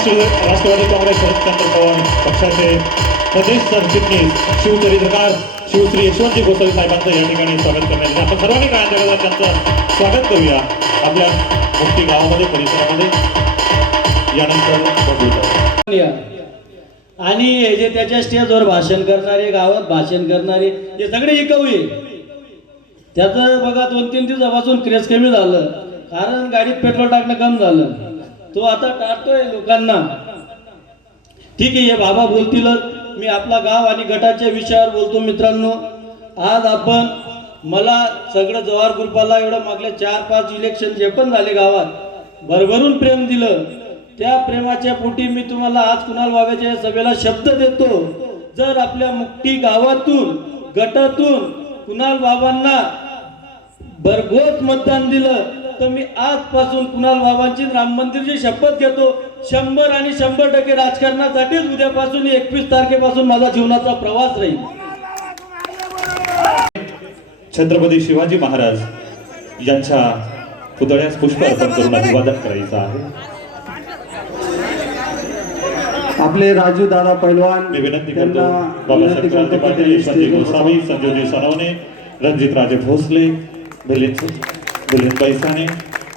राष्ट्र राष्ट्रवादी काँग्रेस शरदचंद्र पवार पक्षाचे प्रदेश सरचिटणीस शिवचरित्रकार शिवश्री यशवंतजी गोसावी साहेबांचं या ठिकाणी स्वागत करण्यात आपण सर्वांनी काय जगात त्यांचं स्वागत करूया आपल्या मुक्ती गावामध्ये परिसरामध्ये यानंतर आणि हे जे त्याच्या स्टेजवर भाषण करणारे गावात भाषण करणारे हे सगळे इकवू आहे त्याचं बघा दोन तीन दिवसापासून क्रेज कमी झालं कारण गाडीत पेट्रोल टाकणं कम झालं तो आता टाळतोय लोकांना. ठीक आहे हे बाबा बोलतीलच मी आपला गाव आणि गटाच्या विषयावर बोलतो मित्रांनो. आज आपण मला सगळं जवाहर ग्रुपाला एवढं मागल्या चार पाच इलेक्शन जे पण झाले गावात भरभरून प्रेम दिलं. त्या प्रेमाच्या पोटी मी तुम्हाला आज कुणाल बाबाच्या या सभेला शब्द देतो. जर आपल्या मुक्ती गावातून गटातून कुणाल बाबांना भरघोस मतदान दिलं तर मी आजपासून कुणाल बाबांची राम मंदिरची शपथ घेतो. शंभर आणि शंभर टक्के राजकारणासाठीच उद्यापासून एकवीस तारखेपासून माझा जीवनाचा प्रवास राहील. छत्रपती शिवाजी महाराज यांच्या पुतळ्यास पुष्प अर्पण करून अभिवादन करायचं आहे. आपले राजू दादा पैलवान मी विनंती करतो बाबासाहेब क्रांती पाटील स्टेजवर गोसावी सोनवणे रणजित राजे भोसले मिलिंद मिलिंद पैसाणे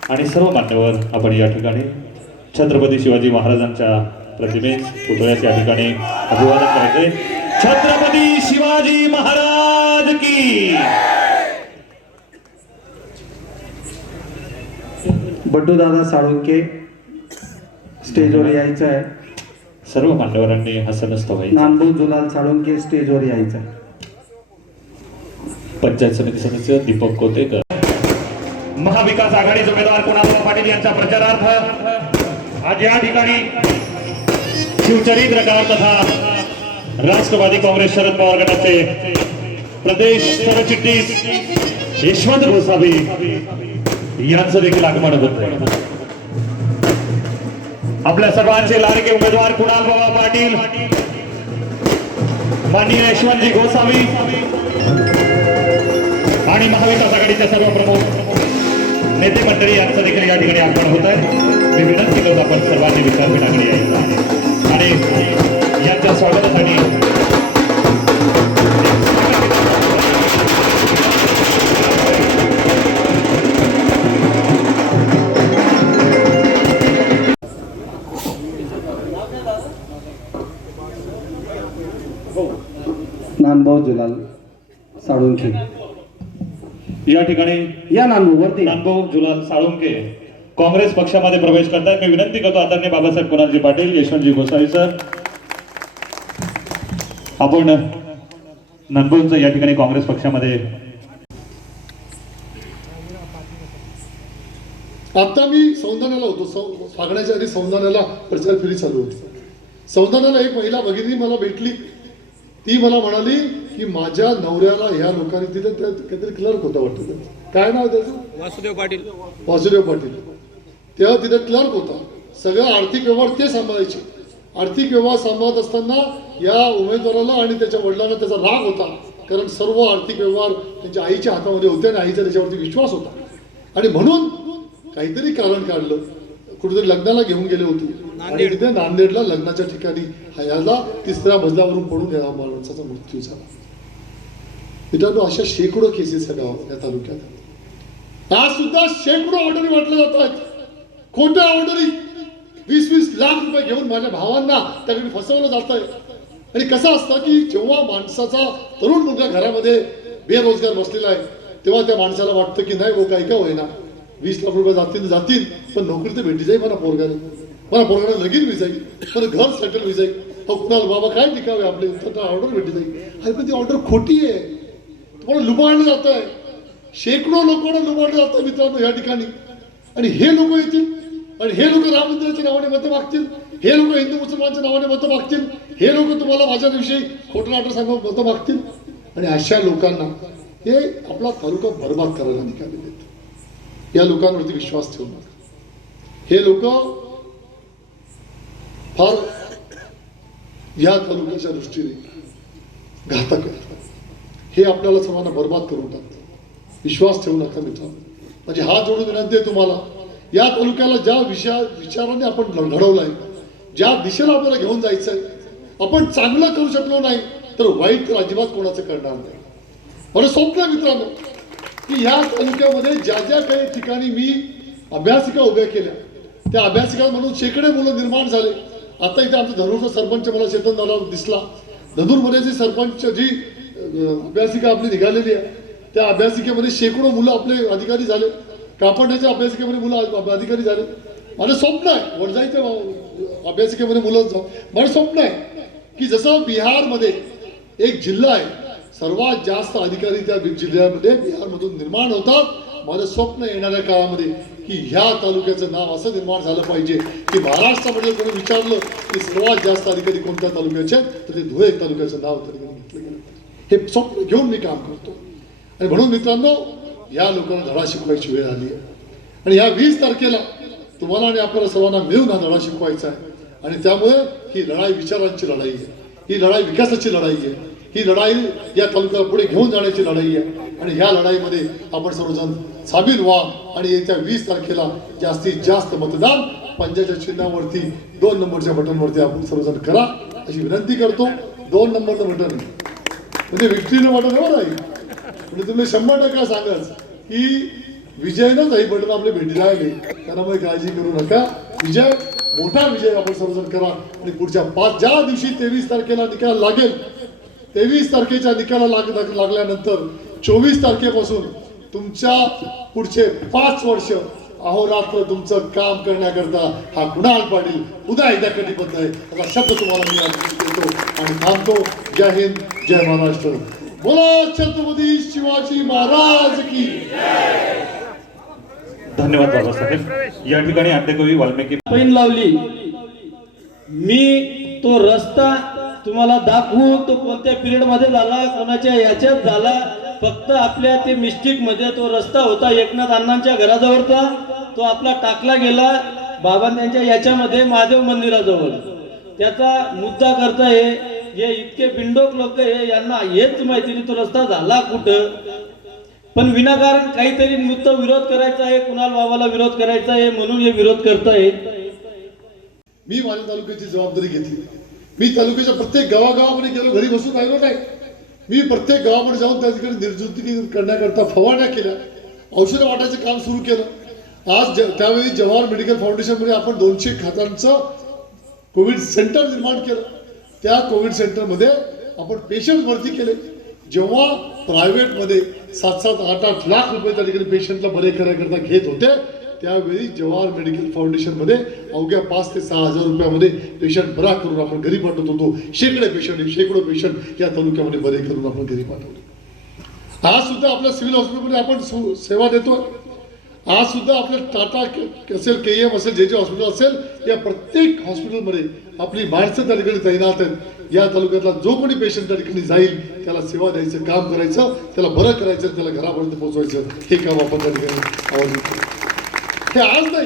आणि सर्व मान्यवर आपण या ठिकाणी छत्रपती शिवाजी महाराजांच्या प्रतिमेस पुतळ्यास या ठिकाणी अभिवादन करायचे छत्रपती शिवाजी महाराज की! बड्डू दादा साळुंके स्टेजवर यायचं आहे. सर्व मान्यवरांनी हसनस्त व्हायचं. नांदू जुलाल साळुंके स्टेजवर यायचं पंचायत समिती सदस्य दीपक कोतेकर. महाविकास आघाडीचे उमेदवार कुणाला पाटील यांच्या प्रचारार्थ आज या ठिकाणी शिवचरित्रकार तथा राष्ट्रवादी काँग्रेस शरद पवार गटाचे प्रदेश सरचिटणीस यशवंत गोसावी यांचं देखील आगमन होत आपल्या सर्वांचे लाडके उमेदवार कुणाल बाबा पाटील माननीय यशवंतजी गोसावी आणि महाविकास आघाडीच्या सर्व प्रमुख नेते मंडळी यांचं देखील या ठिकाणी आगमन होत आहे. मी विनंती करतो आपण सर्वांनी विद्यापीठाकडे यायचं आहे आणि यांच्या स्वागतासाठी नानभाऊ जुलाल साळुंके या ठिकाणी या नानभाऊ वरती या. नानभाऊ जुलाल साळुंके काँग्रेस पक्षामध्ये प्रवेश करतायत मी विनंती करतो आदरणीय बाबासाहेब कुणालजी पाटील यशवंतजी गोसावी सर. आपण नानभाऊंचं या ठिकाणी काँग्रेस पक्षामध्ये आता मी सौंदाण्याला होतो. सौ फागण्याच्या आधी सौंदाण्याला प्रचार फेरी चालू होती. सौंदाण्याला एक महिला भगिनी मला भेटली. ती मला म्हणाली की माझ्या नवऱ्याला ह्या लोकांनी दिलं त्या काहीतरी क्लर्क होता वाटतं. काय नाव त्याचं? वासुदेव पाटील. वासुदेव पाटील. तेव्हा तिथे क्लर्क होता. सगळं आर्थिक व्यवहार ते सांभाळायचे. आर्थिक व्यवहार सांभाळत असताना या उमेदवाराला आणि त्याच्या वडिलांना त्याचा राग होता. कारण सर्व आर्थिक व्यवहार त्यांच्या आईच्या हातामध्ये होते आणि आईचा त्याच्यावरती विश्वास होता. आणि म्हणून काहीतरी कारण काढलं. कुठेतरी लग्नाला घेऊन गेले होते. आणि तिथे नांदेडला लग्नाच्या ठिकाणी हयाला याला तिसऱ्या मजल्यावरून पडून या माणसाचा मृत्यू झाला. मित्रांनो अशा शेकडो केसेस या गाव या तालुक्यात आज सुद्धा शेकडो ऑर्डरी वाटल्या जात खोट्या ऑर्डरी वीस वीस लाख रुपये घेऊन माझ्या भावांना त्याकडे फसवलं जात आहे आणि कसं असतं की जेव्हा माणसाचा तरुण मुलगा घरामध्ये बेरोजगार बसलेला आहे तेव्हा त्या माणसाला वाटतं की नाही हो काही का होईना. वीस लाख रुपये जातील जातील पण नोकरी तर भेटी जाईल मला पोरगाने मला पोरगाला लगीन होई जाईल. मला घर सेटल होई जाईल. अहो कुणाला बाबा काय टिकावे आपले? तर ऑर्डर भेटली जाईल अरे पण ती ऑर्डर खोटी आहे. तुम्हाला लुबाडलं जात आहे शेकडो लोकांना लुबाडलं जातं मित्रांनो या ठिकाणी. आणि हे लोक येतील. आणि हे लोक राम मंदिराच्या नावाने मतं मागतील. हे लोक हिंदू मुसलमानच्या नावाने मतं मागतील. हे लोक तुम्हाला माझ्याविषयी खोटं नाटक सांगून मतं मागतील. आणि अशा लोकांना हे आपला तालुका बरबाद करायला निघालेले आहेत या लोकांवरती विश्वास ठेवू नका. हे लोक फार या तालुक्याच्या दृष्टीने घातक आहे. हे आपल्याला सर्वांना बर्बाद करून टाकतं. विश्वास ठेवू नका मित्रांनो. म्हणजे हा जोडून विनंती आहे तुम्हाला या तालुक्याला ज्या विषया विचाराने आपण घडवलाय ज्या दिशेला आपल्याला घेऊन जायचं आहे आपण चांगलं करू शकलो नाही तर वाईट तर अजिबात कोणाचं करणार नाही. मला स्वप्न आहे मित्रांनो की या तालुक्यामध्ये ज्या ज्या काही ठिकाणी मी अभ्यासिका उभ्या केल्या त्या अभ्यासिका म्हणून शेकडे मुलं निर्माण झाले. आता इथे आमचा धनुरचा सरपंच मला चेतन दादा दिसला. धनुरमध्ये जी सरपंच जी अभ्यासिका आपली निघालेली आहे त्या अभ्यासिकेमध्ये शेकडो मुलं आपले अधिकारी झाले. कापडण्याच्या अभ्यासिकेमध्ये मुलं अधिकारी झाले. माझं स्वप्न आहे वडजाईच्या अभ्यासिकेमध्ये मुलं जाऊ माझं स्वप्न आहे की जसं बिहारमध्ये एक जिल्हा आहे सर्वात जास्त अधिकारी त्या जिल्ह्यामध्ये बिहारमधून निर्माण होतात. माझं स्वप्न येणाऱ्या काळामध्ये की ह्या तालुक्याचं नाव असं निर्माण झालं पाहिजे की महाराष्ट्रामध्ये कोणी विचारलं की सर्वात जास्त अधिकारी कोणत्या तालुक्याचे आहेत? तर ते धुळे तालुक्याचं नाव तरी घेतलं. गेलं हे स्वप्न घेऊन मी काम करतो. आणि म्हणून मित्रांनो या लोकांना धडा शिकवायची वेळ आली आहे. आणि या वीस तारखेला तुम्हाला आणि आपल्याला सर्वांना मिळून हा लढा शिकवायचा आहे. आणि त्यामुळे ही लढाई विचारांची लढाई आहे. ही लढाई विकासाची लढाई आहे. ही लढाई या तालुक्याला पुढे घेऊन जाण्याची लढाई आहे. आणि ह्या लढाईमध्ये आपण सर्वजण सामील व्हा आणि येत्या वीस तारखेला जास्तीत जास्त मतदान पंजाच्या चिन्हावरती दोन नंबरच्या बटनवरती आपण सर्वजण करा अशी विनंती करतो. दोन नंबरचं बटन. म्हणजे विक्ट्रीनं बटन हो नाही म्हणजे तुम्ही शंभर टक्का सांगाच की विजयनंच हे बटन आपले भेटीला राहिले त्यामुळे काळजी करू नका. विजय मोठा विजय आपण सर्वजण करा. आणि पुढच्या पाच ज्या दिवशी तेवीस तारखेला निकाल लागेल तेवीस तारखेच्या निकाला लाग लाग- लागल्यानंतर चोवीस तारखेपासून तुमच्या पुढचे पाच वर्ष अहोरात्र तुमचं काम करण्याकरता हा कुणाल पाटील पुन्हा एकदा कटिबद्ध आहे? असा शब्द तुम्हाला मी आज देतो आणि थांबतो. जय हिंद जय महाराष्ट्र. बोला छत्रपती शिवाजी महाराज की धन्यवाद बाबासाहेब या ठिकाणी आद्यकवी वाल्मिकी पैन लावली. मी तो रस्ता तुम्हाला दाखवू तो कोणत्या पिरियडमध्ये झाला कोणाच्या याच्यात झाला फक्त आपल्या ते मिस्टेकमध्ये तो रस्ता होता एकनाथ अण्णांच्या घराजवळचा तो आपला टाकला गेला बाबा त्यांच्या याच्यामध्ये महादेव मंदिराजवळ. त्याचा मुद्दा करता हे हे इतके बिंडोक लोक हे यांना हेच माहिती नाही तो रस्ता झाला कुठं? पण विनाकारण काहीतरी नृत्य विरोध करायचा आहे कुणाल बाबाला विरोध करायचा आहे म्हणून हे विरोध करताय. मी माझ्या तालुक्याची जबाबदारी घेतली. मी तालुक्याच्या प्रत्येक गावागावामध्ये गेलो घरी बसून राहिलो नाही. मी प्रत्येक गावामध्ये जाऊन त्या ठिकाणी निर्जंतुकी करण्याकरता फवारण्या केल्या. औषधं वाटायचं काम सुरू केलं. आज ज- त्यावेळी जवाहर मेडिकल फाउंडेशनमध्ये आपण दोनशे खातांचं कोविड सेंटर निर्माण केलं. त्या कोविड सेंटरमध्ये आपण पेशंट भरती केले. जेव्हा प्रायव्हेटमध्ये सात सात आठ आठ लाख रुपये त्या ठिकाणी पेशंटला बरे करण्याकरता घेत होते त्यावेळी जवाहर मेडिकल फाउंडेशनमध्ये अवघ्या पाच ते सहा हजार रुपयामध्ये पेशंट बरा करून आपण घरी पाठवत होतो. शेकडे पेशंट शेकडो पेशंट या तालुक्यामध्ये बरे करून आपण घरी पाठवले आज सुद्धा आपल्या सिव्हिल हॉस्पिटलमध्ये आपण सेवा देतो आज सुद्धा आपल्या टाटा के- असेल के एम असेल जे जे हॉस्पिटल असेल या प्रत्येक हॉस्पिटलमध्ये आपली माणसं त्या ठिकाणी तैनात आहेत. या तालुक्यातला जो कोणी पेशंट त्या ठिकाणी जाईल त्याला सेवा द्यायचं काम करायचं त्याला बरं करायचं त्याला घरापर्यंत पोहोचवायचं हे काम आपण त्या ठिकाणी आवाज हे आज नाही.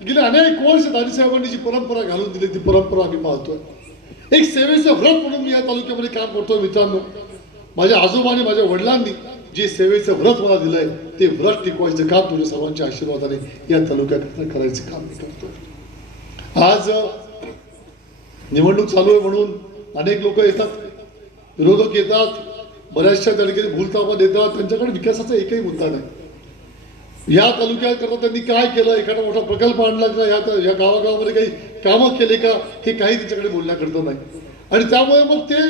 गेले अनेक वर्ष दादीसाहेबांनी जी परंपरा घालून दिली ती परंपरा आम्ही पाहतोय एक सेवेचं व्रत म्हणून मी या तालुक्यामध्ये काम करतोय मित्रांनो. माझ्या आजोबाने माझ्या वडिलांनी जे सेवेचं व्रत मला दिलंय ते व्रत टिकवायचं काम तुझ्या सर्वांच्या आशीर्वादाने या तालुक्यात करायचं काम मी करतो आज निवडणूक चालू आहे म्हणून अनेक लोक येतात विरोधक येतात बऱ्याचशा त्या ठिकाणी भूलतापा देतात. त्यांच्याकडे विकासाचा एकही मुद्दा नाही. या तालुक्याकरता त्यांनी काय केलं? एखादा मोठा प्रकल्प आणला का? या या गावागावामध्ये काही कामं केले का? हे काही तिच्याकडे बोलण्याकरता नाही. आणि त्यामुळे मग ते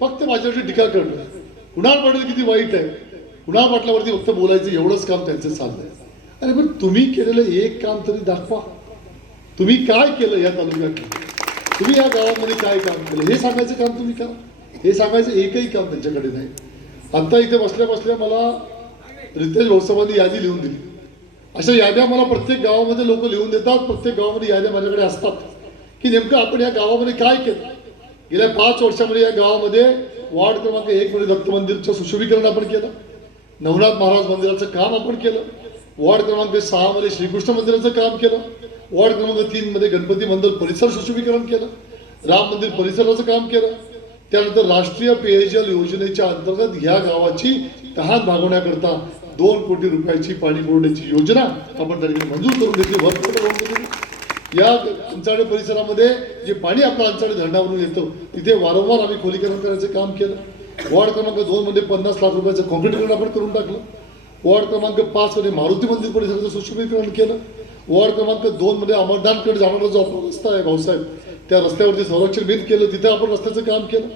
फक्त माझ्यावरती टीका करणं कुणाल पाटील किती वाईट आहे? कुणाल पाटलावरती फक्त बोलायचं एवढंच काम त्यांचं चाललंय. अरे पण तुम्ही केलेलं एक काम तरी दाखवा. तुम्ही काय केलं या तालुक्यात तुम्ही या गावामध्ये काय काम केलं? हे सांगायचं काम तुम्ही का हे सांगायचं एकही काम त्यांच्याकडे नाही. आता इथे बसल्या बसल्या मला रितेश भाऊसाहेबांनी यादी लिहून दिली. अशा याद्या मला प्रत्येक गावामध्ये लोक लिहून देतात प्रत्येक गावामध्ये याद्या माझ्याकडे असतात. की नेमकं आपण या गावामध्ये काय केलं? गेल्या पाच वर्षामध्ये या गावामध्ये वार्ड क्रमांक एक मध्ये दत्त मंदिरचं सुशोभीकरण आपण केलं. नवनाथ महाराज मंदिराचं काम आपण केलं. वॉर्ड क्रमांक सहा मध्ये श्रीकृष्ण मंदिराचं काम केलं. वॉर्ड क्रमांक तीन मध्ये गणपती मंदिर परिसर सुशोभीकरण केलं. राम मंदिर परिसराचं काम केलं. त्यानंतर राष्ट्रीय पेयजल योजनेच्या अंतर्गत ह्या गावाची तहान भागवण्याकरता दोन कोटी रुपयाची पाणी पुरवण्याची योजना आपण त्या ठिकाणी मंजूर करून घेतली. भरपूर करून या अंचाळे परिसरामध्ये जे पाणी आपल्या अंचाडे धरणावरून येतं तिथे वारंवार आम्ही खोलीकरण करायचं काम केलं. वॉर्ड क्रमांक दोनमध्ये पन्नास लाख रुपयाचं कॉन्क्रीटकरण आपण करून टाकलं. वॉर्ड क्रमांक पाचमध्ये मारुती मंदिर परिसराचं सुशोभीकरण केलं. वॉर्ड क्रमांक दोनमध्ये अमरनाथकडे जाणारा जो आपला रस्ता आहे भाऊसाहेब त्या रस्त्यावरती संरक्षण भिंत केलं तिथे आपण रस्त्याचं काम केलं.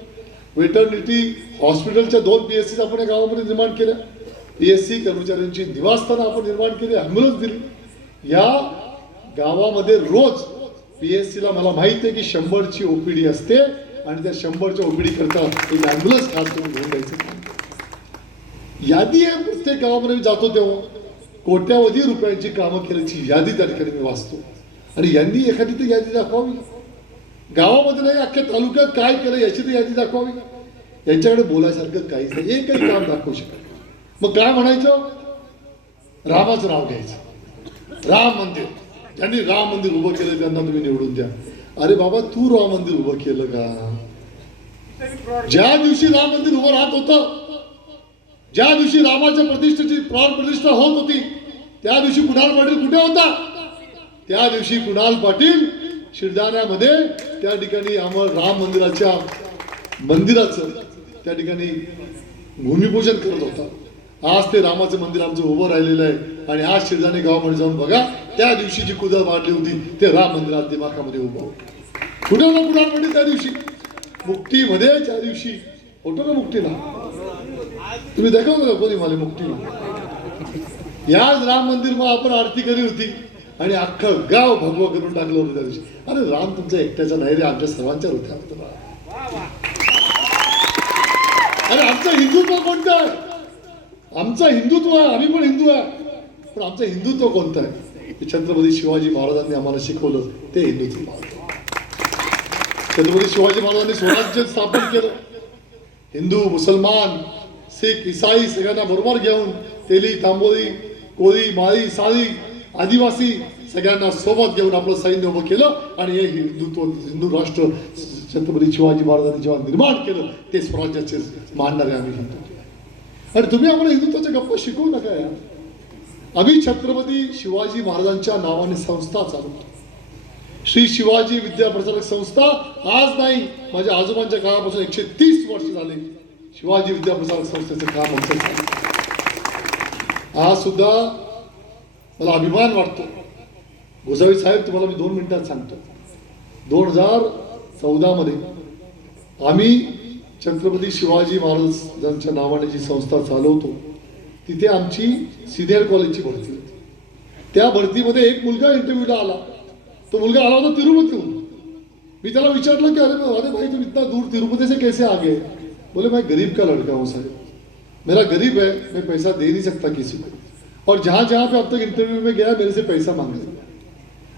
वेटर्निटी हॉस्पिटलच्या दोन पी एस सी आपण या गावामध्ये निर्माण केल्या. पी एस सी कर्मचाऱ्यांची निवासस्थानं आपण निर्माण केली ॲम्ब्युलन्स दिली. या गावामध्ये रोज पी एस सीला मला माहिती आहे की शंभरची ओपीडी असते आणि त्या शंभरच्या ओपीडी करता एक ॲम्ब्युलन्स खास करून घेऊन द्यायचं यादी आहे प्रत्येक गावामध्ये मी जातो तेव्हा. कोट्यावधी रुपयांची कामं केल्याची यादी त्या ठिकाणी मी वाचतो. आणि यांनी एखादी तर यादी दाखवावी. गावामध्ये नाही अख्ख्या तालुक्यात काय केलं याची तर यादी दाखवावी. यांच्याकडे बोलायसारखं काहीच नाही. एकही काम दाखवू शकत नाही. मग काय म्हणायचं? रामाचं नाव घ्यायचं. राम मंदिर. ज्यांनी राम मंदिर उभं केलं त्यांना तुम्ही निवडून द्या. अरे बाबा तू राम मंदिर उभं केलं का? ज्या दिवशी राम मंदिर उभं राहत होतं ज्या दिवशी रामाच्या प्रतिष्ठेची प्राण प्रतिष्ठा होत होती त्या दिवशी कुणाल पाटील कुठे होता? त्या दिवशी कुणाल पाटील शिरदाण्यामध्ये त्या ठिकाणी आम्हाला राम मंदिराच्या मंदिराचं त्या ठिकाणी भूमिपूजन करत होता. आज ते रामाचं मंदिर आमचं उभं राहिलेलं आहे. आणि आज शिरदाणे गावामध्ये जाऊन बघा त्या दिवशी जी कुदळ मारली होती ते राम मंदिरात दिमाखामध्ये उभं होतं. कुठे होता कुणाल त्या दिवशी? मुक्तीमध्ये त्या दिवशी. होतो ना मुक्तीला? तुम्ही दाखवतो का कोणी मला मुक्तीला. याच राम मंदिर मग आपण आरती करी होती. आणि अख्खं गाव भगवा करून टाकलं होतं त्या दिवशी. अरे राम तुमचा एकट्याचा नाही रे आमच्या सर्वांच्या होत्या अरे आमचं हिंदुत्व कोणता आहे? आमचं हिंदुत्व आहे आम्ही पण हिंदू आहे. पण आमचं हिंदुत्व कोणतं आहे? छत्रपती शिवाजी महाराजांनी आम्हाला शिकवलं ते हिंदुत्व महाराज. छत्रपती शिवाजी महाराजांनी स्वराज्य स्थापन केलं. हिंदू मुसलमान सिख इसाई सगळ्यांना बरोबर घेऊन तेली तांबोली कोळी माळी साळी आदिवासी सगळ्यांना सोबत घेऊन आपलं सैन्य उभं केलं आणि हे हिंदुत्व हिंदू राष्ट्र छत्रपती शिवाजी महाराजांनी जेव्हा निर्माण केलं ते स्वराज्याचे मानणारे आम्ही हिंदू. आणि तुम्ही आम्हाला हिंदुत्वाच्या गप्पा शिकवू नका यार आम्ही छत्रपती शिवाजी महाराजांच्या नावाने संस्था चालवतो श्री शिवाजी विद्या संस्था आज नाही माझ्या आजोबांच्या काळापासून एकशे तीस वर्ष झाले शिवाजी विद्या प्रसारक संस्थेचं काम आज सुद्धा मला अभिमान वाटतो. गोसावी साहेब तुम्हाला मी दोन मिनिटात सांगतो. दोन हजार चौदामध्ये आम्ही छत्रपती शिवाजी महाराज महाराजांच्या नावाने जी संस्था चालवतो, तिथे आमची सिनियर कॉलेजची भरती होती. त्या भरतीमध्ये एक मुलगा इंटरव्ह्यूला आला. तो मुलगा आला होता तिरुपतीहून. मी विचारलं की, अरे अरे भाई तुम इतना दूर तिरुपति से कैसे आ गए? बोले, मैं गरीब का लड़का हूँ, साहब. मेरा गरीब है, मैं पैसा दे नहीं सकता किसी को. और जहाँ जहाँ पे अब तक इंटरव्यू में गया, मेरे से पैसा मांगा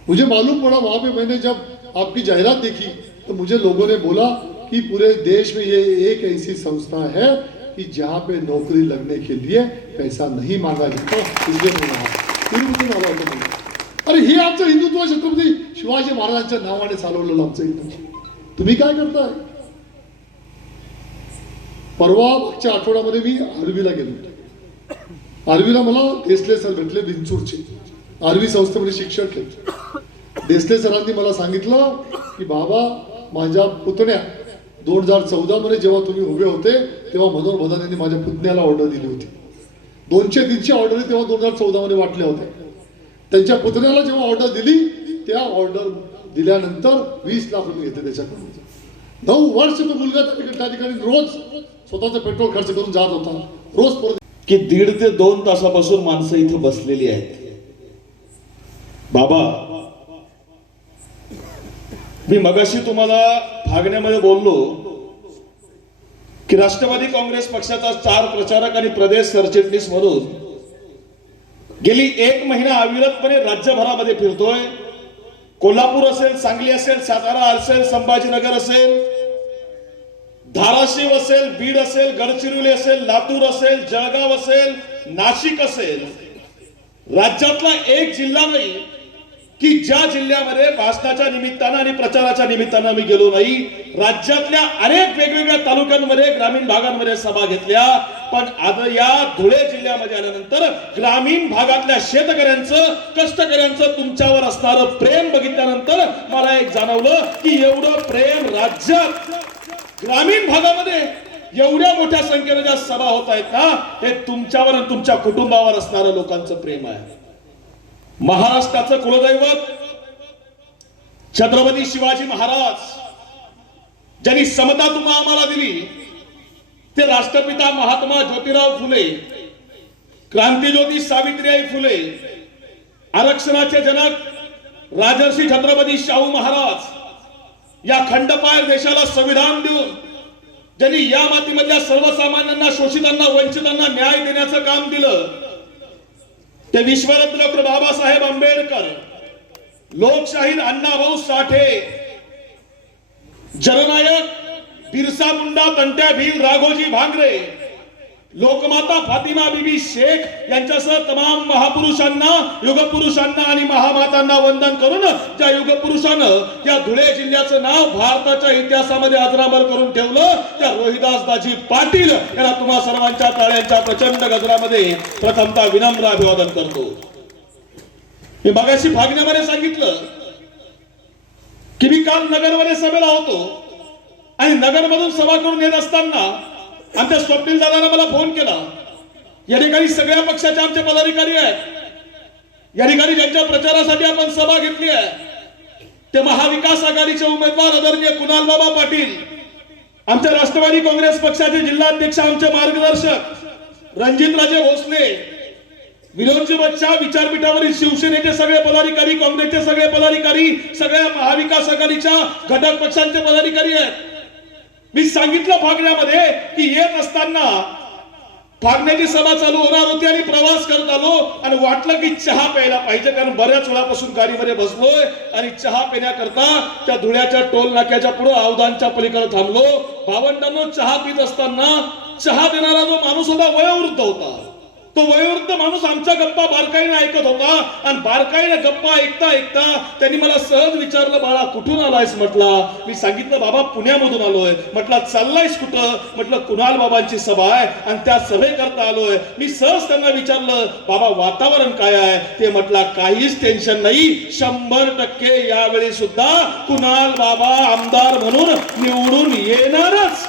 मुझे मालूम पड़ा, वहाँ पे मैंने जब आपकी जाहिरात देखी तो मुझे लोगों ने बोला कि पूरे देश में ये एक ऐसी संस्था है कि जहाँ पे नौकरी लगने के लिए पैसा नहीं मांगा जाता इसलिए मैं अरे हे आमचं हिंदुत्व छत्रपती शिवाजी महाराजांच्या नावाने चालवलेलं आमचं हिंदुत्व तुम्ही काय करताय? परवा मागच्या आठवड्यामध्ये मी आर्वीला गेलो होतो. आर्वीला मला देसले सर भेटले विंचूरचे. आर्वी संस्थेमध्ये शिक्षक आहेत देसले सरांनी मला सांगितलं की बाबा माझ्या पुतण्या दोन हजार चौदामध्ये जेव्हा तुम्ही उभे होते तेव्हा मनोहर भदान यांनी माझ्या पुतण्याला ऑर्डर दिली होती. दोनशे तीनशे ऑर्डर तेव्हा दोन हजार चौदामध्ये वाटल्या होत्या. त्यांच्या पुतण्याला जेव्हा ऑर्डर दिली त्या ऑर्डर दिल्यानंतर वीस लाख रुपये घेतले त्याच्याकडून. नऊ वर्ष तो मुलगा त्या ठिकाणी- त्या ठिकाणी रोज स्वतःचा पेट्रोल खर्च करून जात होता. रोज परत की दीड ते दोन तासापासून माणसं इथं बसलेली आहेत. बाबा मी मगाशी तुम्हाला भागण्यामध्ये बोललो की राष्ट्रवादी काँग्रेस पक्षाचा चार प्रचारक आणि प्रदेश सरचिटणीस म्हणून गेली एक महिना अविरतपणे राज्यभरामध्ये फिरतोय. कोल्हापूर असेल सांगली असेल सातारा असेल संभाजीनगर असेल धाराशिव असेल बीड असेल गडचिरोली असेल लातूर असेल जळगाव असेल नाशिक असेल. राज्यातला एक जिल्हा नाही की ज्या जिल्ह्यामध्ये भाषणाच्या निमित्तानं आणि प्रचाराच्या निमित्तानं मी गेलो नाही राज्यातल्या अनेक वेगवेगळ्या तालुक्यांमध्ये ग्रामीण भागांमध्ये सभा घेतल्या. पण आता या धुळे जिल्ह्यामध्ये आल्यानंतर ग्रामीण भागातल्या शेतकऱ्यांचं कष्टकऱ्यांचं तुमच्यावर असणारं प्रेम बघितल्यानंतर मला एक जाणवलं की एवढं प्रेम राज्यात ग्रामीण भागामध्ये एवढ्या मोठ्या संख्येने ज्या सभा होत आहेत ना हे तुमच्यावर आणि तुमच्या कुटुंबावर असणारं लोकांचं प्रेम आहे. महाराष्ट्राचं कुलदैवत छत्रपती शिवाजी महाराज ज्यांनी समता तुम्हा आम्हाला दिली ते राष्ट्रपिता महात्मा ज्योतिराव फुले क्रांतीज्योती सावित्रीबाई फुले आरक्षणाचे जनक राजर्षी छत्रपती शाहू महाराज या खंडपाय देशाला संविधान देऊन ज्यांनी या मातीमधल्या सर्वसामान्यांना शोषितांना वंचितांना न्याय देण्याचं काम दिलं ते विश्वरत्न डॉक्टर बाबासाहेब आंबेडकर लोकशाहीर अण्णाभाऊ साठे जननायक बिरसा मुंडा तंट्या भील राघोजी भांगरे लोकमाता फातिमा बीबी शेख यांच्यासह तमाम महापुरुषांना युगपुरुषांना आणि महामातांना वंदन करून त्या युगपुरुषानं या धुळे जिल्ह्याचं नाव भारताच्या इतिहासामध्ये अजरामर करून ठेवलं. त्या रोहिदासदाजी पाटील यांना तुम्हा सर्वांच्या टाळ्यांच्या प्रचंड गजरामध्ये प्रथमता विनम्र अभिवादन करतो. मी मगाशी भागण्यामध्ये सांगितलं की मी काल नगरमध्ये सभेला होतो आणि नगरमधून सभा करून येत असताना आमच्या स्वप्नील दादानं मला फोन केला. या ठिकाणी सगळ्या पक्षाचे आमचे पदाधिकारी आहेत. या ठिकाणी ज्यांच्या प्रचारासाठी आपण सभा घेतली आहे ते महाविकास आघाडीचे उमेदवार आदरणीय कुणाल बाबा पाटील आमच्या राष्ट्रवादी काँग्रेस पक्षाचे जिल्हाध्यक्ष आमचे मार्गदर्शक रणजितराजे भोसले विनोदजी बच्चा विचारपीठावरील शिवसेनेचे सगळे पदाधिकारी काँग्रेसचे सगळे पदाधिकारी सगळ्या महाविकास आघाडीच्या घटक पक्षांचे पदाधिकारी आहेत. मी सांगितलं फागण्यामध्ये की येत असताना फागण्याची सभा चालू होणार होती आणि प्रवास करत आलो आणि वाटलं की चहा प्यायला पाहिजे कारण बऱ्याच वेळापासून गाडीमध्ये बसलोय आणि चहा पिण्याकरता त्या धुळ्याच्या टोल नाक्याच्या पुढे अवधानच्या पलीकडे थांबलो. भावंडांनो चहा पित असताना चहा देणारा जो माणूस होता वयोवृद्ध होता. तो वयोवृद्ध माणूस आमच्या गप्पा बारकाईने ऐकत होता. आणि बारकाईने गप्पा ऐकता ऐकता त्यांनी मला सहज विचारलं बाळा कुठून आलायस? म्हटला. मी सांगितलं बाबा पुण्यामधून आलोय. म्हटलं चाललायस कुठं? म्हटलं कुणाल बाबांची सभा आहे आणि त्या सभेकरता आलोय. मी सहज त्यांना विचारलं बाबा वातावरण काय आहे? ते म्हटला काहीच टेन्शन नाही. शंभर टक्के यावेळी सुद्धा कुणाल बाबा आमदार म्हणून निवडून येणारच.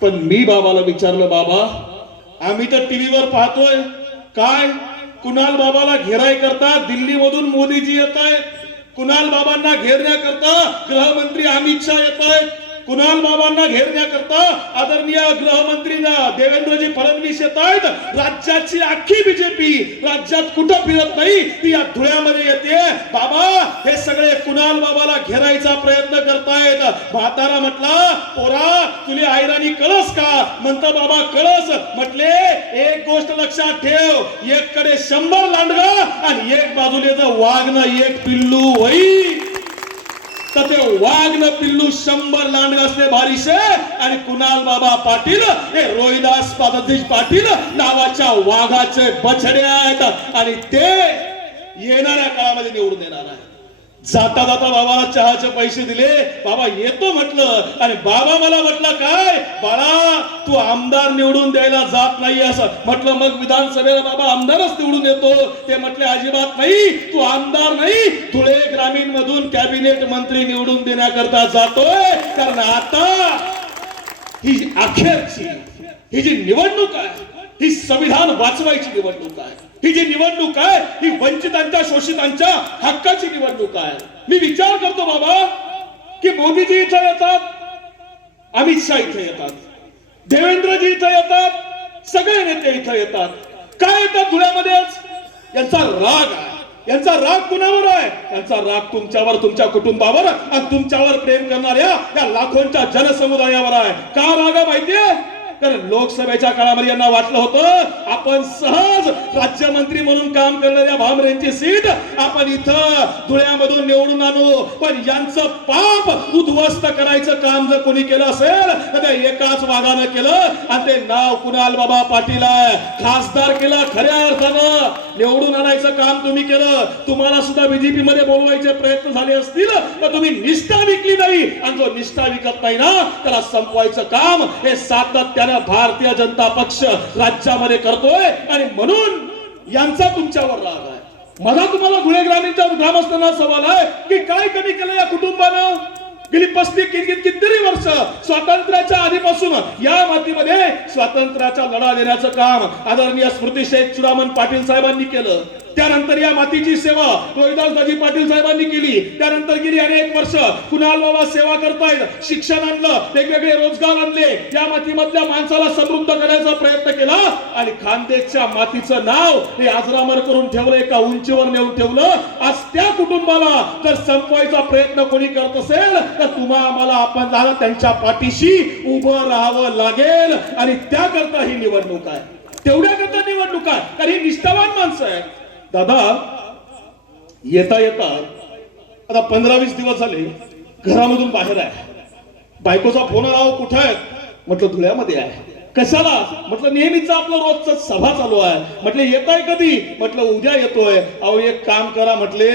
पण मी बाबाला विचारलं बाबा आम्ही तर टीव्हीवर पाहतोय. काय? कुणाल बाबाला घेराय करता? दिल्लीमधून मोदीजी येत आहेत कुणाल बाबांना घेरण्याकरता गृहमंत्री अमित शहा येत आहेत कुणाल बाबांना घेरण्याकरता आदरणीय गृहमंत्री ना- देवेंद्रजी फडणवीस येत आहेत. राज्याची अख्खी बीजेपी राज्यात कुठं फिरत नाही ती या धुळ्यामध्ये येते. बाबा हे सगळे कुणाल बाबाला घेरायचा प्रयत्न करतायत. म्हातारा म्हटला पोरा तुले आयराणी कळस का? म्हणत बाबा कळस. म्हटले एक गोष्ट लक्षात ठेव. एक कडे शंभर लांडगा आणि एक बाजूले वाघ ना एक पिल्लू होई. तर ते वाघ पिल्लू शंभर लांड असले भारीशे आणि कुणाल बाबा पाटील हे रोहिदास पदधीश पाटील नावाच्या वाघाचे बछडे आहेत. आणि ते येणाऱ्या काळामध्ये निवडून येणार आहे जाता जाता बाबाला चहाचे पैसे दिले. बाबा येतो म्हटलं. आणि बाबा मला म्हटलं काय? बाळा तू आमदार निवडून द्यायला जात नाही असं. म्हटलं मग विधानसभेला बाबा आमदारच निवडून येतो. ते म्हटले अजिबात नाही. तू आमदार नाही. धुळे ग्रामीण मधून कॅबिनेट मंत्री निवडून देण्याकरता जातोय. कारण आता ही अखेरची ही जी निवडणूक आहे ही संविधान वाचवायची निवडणूक आहे. ही जी निवडणूक आहे ही वंचितांच्या शोषितांच्या हक्काची निवडणूक आहे. मी विचार करतो बाबा की मोदीजी इथं येतात अमित शहा इथं येतात देवेंद्रजी इथं येतात सगळे नेते इथं येतात. काय येतात धुळ्यामध्येच? यांचा राग आहे. यांचा राग कुणावर आहे? यांचा राग तुमच्यावर तुमच्या कुटुंबावर आणि तुमच्यावर प्रेम करणाऱ्या या लाखोंच्या जनसमुदायावर आहे. का राग आहे माहितीये? कारण लोकसभेच्या काळामध्ये यांना वाटलं होतं आपण सहज राज्यमंत्री म्हणून काम करणाऱ्या भामरेंची सीट आपण इथं धुळ्यामधून निवडून आणू. पण यांचं पाप उद्ध्वस्त करायचं काम जर कोणी केलं असेल तर ते एकाच वाघानं केलं आणि ते नाव कुणाल बाबा पाटील आहे. खासदार केलं खऱ्या अर्थानं. निवडून आणायचं काम तुम्ही केलं. तुम्हाला सुद्धा बीजेपी मध्ये बोलवायचे प्रयत्न झाले असतील तर तुम्ही निष्ठा विकली नाही. आणि जो निष्ठा विकत नाही ना त्याला संपवायचं काम हे सातत्याने आणि भारतीय जनता पक्ष राज्यामध्ये करतोय आणि म्हणून यांचा तुमच्यावर राग आहे. मला तुम्हाला धुळे ग्रामीणच्या ग्रामस्थांना सवाल आहे की काय कमी केलं या कुटुंबानं? गेली पस्ती किती कितीतरी वर्ष स्वातंत्र्याच्या आधीपासून या मातीमध्ये स्वातंत्र्याचा लढा देण्याचं काम आदरणीय स्मृती शेख चुडामन पाटील साहेबांनी केलं. त्यानंतर या मातीची सेवा रोहिदासदाजी पाटील साहेबांनी केली. त्यानंतर गेली अनेक वर्ष कुणाल बाबा सेवा करतायत शिक्षण आणलं वेगवेगळे रोजगार आणले. या मातीमधल्या माणसाला समृद्ध करण्याचा प्रयत्न केला आणि खानदेशच्या मातीचं नाव हे आजरामर करून ठेवलं एका उंचीवर नेऊन ठेवलं. आज त्या कुटुंबाला जर संपवायचा प्रयत्न कोणी करत असेल तर तुम्हा आम्हाला आपण जाणं त्यांच्या पाठीशी उभं राहावं लागेल आणि त्याकरता ही निवडणूक आहे. तेवढ्याकरता निवडणूक आहे. कारण ही निष्ठावान माणसं आहेत. दादा येता येता आता पंधरा वीस दिवस झाले घरामधून बाहेर आहे. बायकोचा फोन आला कुठं आहे म्हटलं धुळ्यामध्ये आहे. कशाला? म्हटलं नेहमीच आपलं रोजच सभा चालू आहे. म्हटलं येत आहे कधी? म्हटलं उद्या येतोय. अहो एक काम करा म्हटले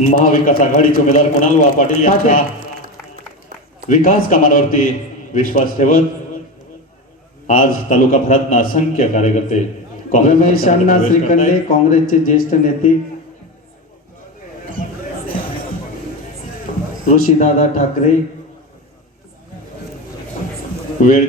महाविकास आघाडीचे उमेदवार कुणाल वा पाटील यांच्या विकास कामांवरती विश्वास ठेवत आज तालुका भरातनं असंख्य कार्यकर्ते काँग्रेस श्रीखंडे. काँग्रेसचे ज्येष्ठ नेते ऋषीदादा ठाकरे वेळ